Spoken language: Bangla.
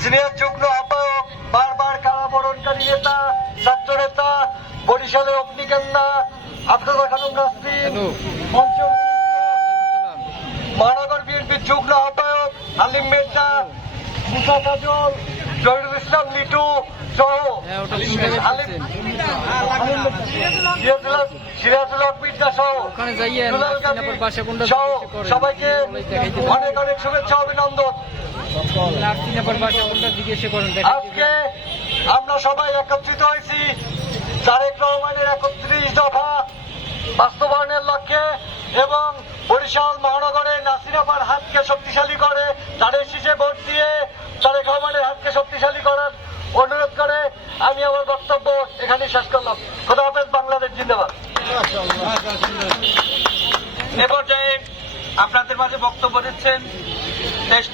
সিনিয়র যুগ্ম আহ্বায়ক বারবার কারাবরণকারী নেতা ছাত্র নেতা বরিশালের অগ্নিকান্না আফরোজা খানম নাসরিন মহানগর বিএনপির যুগ্ম আহ্বায়ক হালিম মের্জা মুসা কাজল জহিরুল ইসলাম লিটু সহ হ্যাঁ। সবাইকে। অনেক অনেক শুভেচ্ছা অভিনন্দন আজকে আমরা সবাই একত্রিত হয়েছি। তারেক রহমানের একত্রিশ দফা বাস্তবায়নের লক্ষ্যে এবং বরিশাল মহানগরে নাসিরাপার হাতকে শক্তিশালী করে তাদের শীষে ভোট দিয়ে তারেক রহমানের হাতকে শক্তিশালী করার অনুরোধ করে আমি আমার বক্তব্য এখানে শেষ করলাম। খোদা হাফেজ বাংলাদেশ জিন্দাবাদ। এ পর্যায়ে আপনাদের মাঝে বক্তব্য দিচ্ছেন